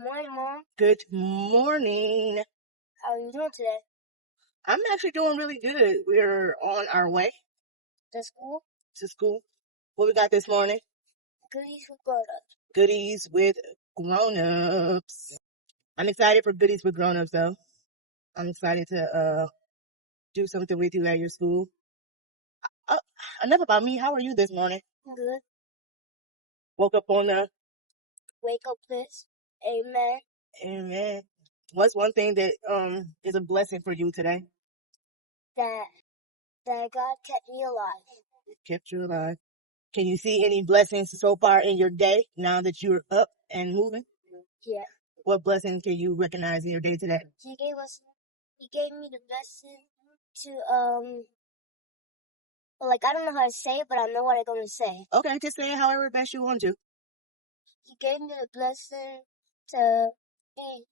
Good morning, Mom. Good morning. How are you doing today? I'm actually doing really good. We're on our way To school? to school. What we got this morning? Goodies with grown-ups. Goodies with grown-ups. I'm excited for goodies with grown-ups, though. I'm excited to do something with you at your school. Enough about me. How are you this morning? Good. Woke up on the... Wake up list. Amen. Amen. What's one thing that is a blessing for you today? That God kept me alive. Kept you alive. Can you see any blessings so far in your day now that you're up and moving? Yeah. What blessing can you recognize in your day today? He gave me the blessing to, I don't know how to say it, but I know what I'm going to say. Okay, just say it however best you want to. He gave me the blessing to be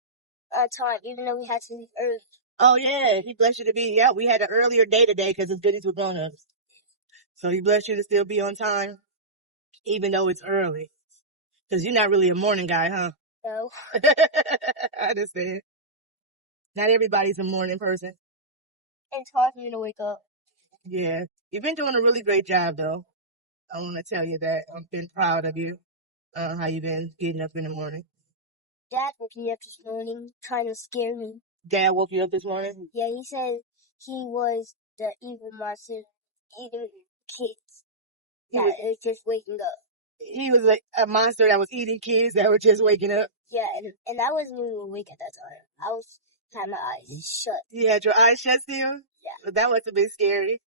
on time, even though we had to leave early. Oh, yeah, he blessed you to be, we had an earlier day today because it's goodies with grown-ups. So he blessed you to still be on time, even though it's early. Because you're not really a morning guy, huh? No. I understand. Not everybody's a morning person. It's hard for me to wake up. Yeah, you've been doing a really great job, though. I want to tell you that. I've been proud of you, how you've been getting up in the morning. Dad woke me up this morning trying to scare me. Dad woke you up this morning? Yeah, he said he was the evil monster eating kids. That was just waking up. He was like a monster that was eating kids that were just waking up. Yeah, and I wasn't even awake at that time. Had my eyes shut. You had your eyes shut still? Yeah. But that was a bit scary.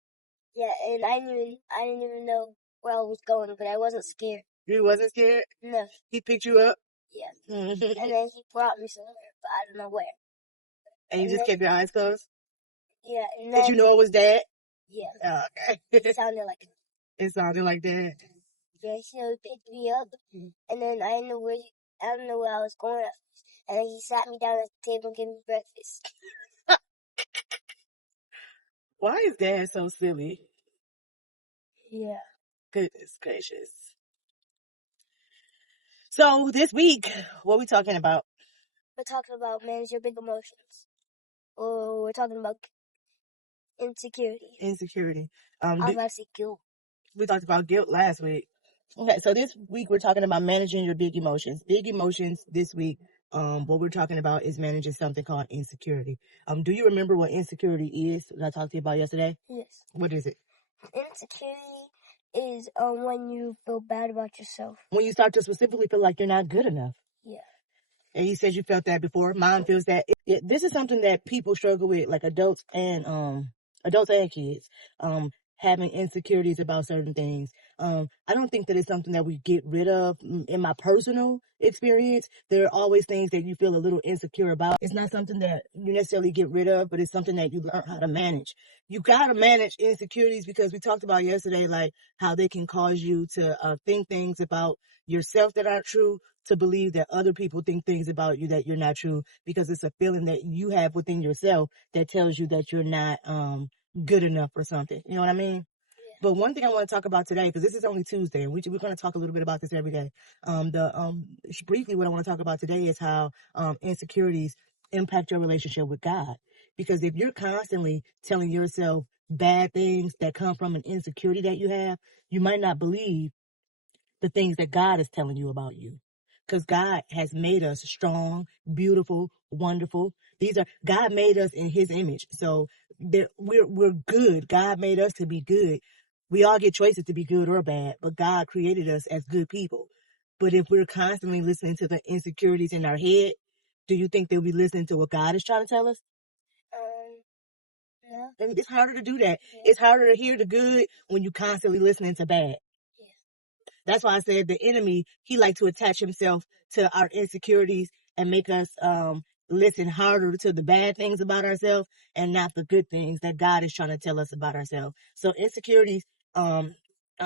Yeah, and I didn't even know where I was going, but I wasn't scared. You wasn't scared? No. He picked you up? Yeah. And then he brought me somewhere, but I don't know where. And you just kept your eyes closed? Yeah. And then, did you know it was Dad? Yeah. Oh, okay. It sounded like it. It sounded like Dad. Yeah, so he picked me up, and then I don't know where I was going at first. And then he sat me down at the table and gave me breakfast. Why is Dad so silly? Yeah. Goodness gracious. So this week, what are we talking about? We're talking about manage your big emotions. Or we're talking about insecurity. Insecurity. I'm about to say guilt. We talked about guilt last week. Okay, so this week we're talking about managing your big emotions. Big emotions this week. What we're talking about is managing something called insecurity. Do you remember what insecurity is that I talked to you about yesterday? Yes. What is it? Insecurity is when you feel bad about yourself. When you start to specifically feel like you're not good enough. Yeah. And you said you felt that before. Mom feels that. This is something that people struggle with, like adults and kids. Having insecurities about certain things. I don't think that it's something that we get rid of. In my personal experience, there are always things that you feel a little insecure about. It's not something that you necessarily get rid of, but it's something that you learn how to manage. You got to manage insecurities because we talked about yesterday, like how they can cause you to think things about yourself that aren't true, to believe that other people think things about you that you're not true, because it's a feeling that you have within yourself that tells you that you're not good enough or something. You know what I mean? Yeah. But one thing I want to talk about today, because this is only Tuesday, and we're going to talk a little bit about this every day. Briefly, what I want to talk about today is how insecurities impact your relationship with God. Because if you're constantly telling yourself bad things that come from an insecurity that you have, you might not believe the things that God is telling you about you. Because God has made us strong, beautiful, wonderful. God made us in His image. So we're good. God made us to be good. We all get choices to be good or bad, but God created us as good people. But if we're constantly listening to the insecurities in our head, do you think they'll be listening to what God is trying to tell us? No. It's harder to do that. Yeah. It's harder to hear the good when you're constantly listening to bad. That's why I said the enemy, he likes to attach himself to our insecurities and make us listen harder to the bad things about ourselves and not the good things that God is trying to tell us about ourselves. So insecurities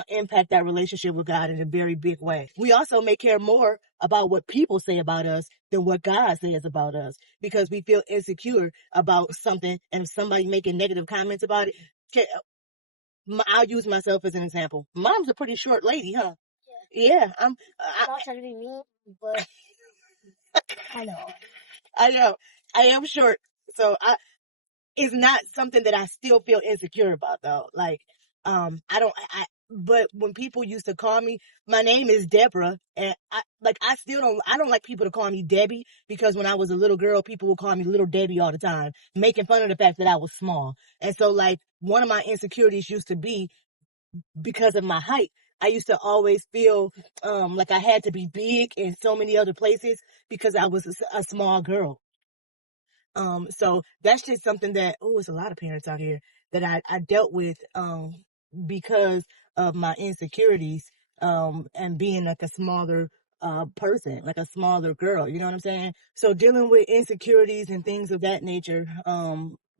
impact that relationship with God in a very big way. We also may care more about what people say about us than what God says about us, because we feel insecure about something, and if somebody making negative comments about it, I'll use myself as an example. Mom's a pretty short lady, huh? Yeah, I'm not trying to be mean, but I know. I know. I am short. So it's not something that I still feel insecure about though. Like, but when people used to call me, my name is Deborah, and I don't like people to call me Debbie, because when I was a little girl, people would call me Little Debbie all the time, making fun of the fact that I was small. And so, like, one of my insecurities used to be because of my height. I used to always feel like I had to be big in so many other places because I was a small girl. So that's just something that, it's a lot of parents out here that I dealt with, because of my insecurities, and being like a smaller, person, like a smaller girl, you know what I'm saying? So dealing with insecurities and things of that nature,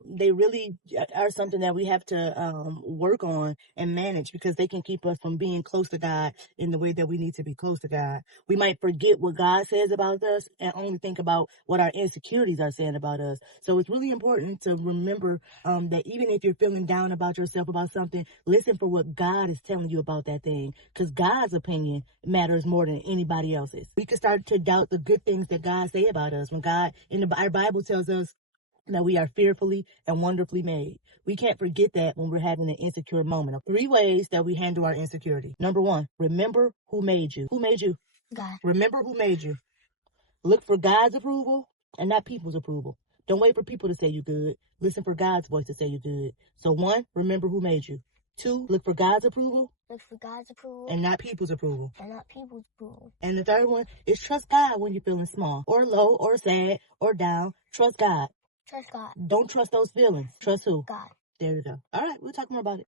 they really are something that we have to, work on and manage, because they can keep us from being close to God in the way that we need to be close to God. We might forget what God says about us and only think about what our insecurities are saying about us. So it's really important to remember, that even if you're feeling down about yourself about something, listen for what God is telling you about that thing, because God's opinion matters more than anybody else's. We can start to doubt the good things that God say about us when God in our Bible tells us that we are fearfully and wonderfully made. We can't forget that when we're having an insecure moment. 3 ways that we handle our insecurity. Number 1, remember who made you. Who made you? God. Remember who made you. Look for God's approval and not people's approval. Don't wait for people to say you good. Listen for God's voice to say you good. So 1, remember who made you. 2, look for God's approval. Look for God's approval. And not people's approval. And not people's approval. And the 3rd one is trust God when you're feeling small or low or sad or down. Trust God. Trust God. Don't trust those feelings. Trust who? God. There you go. All right, we'll talk more about it.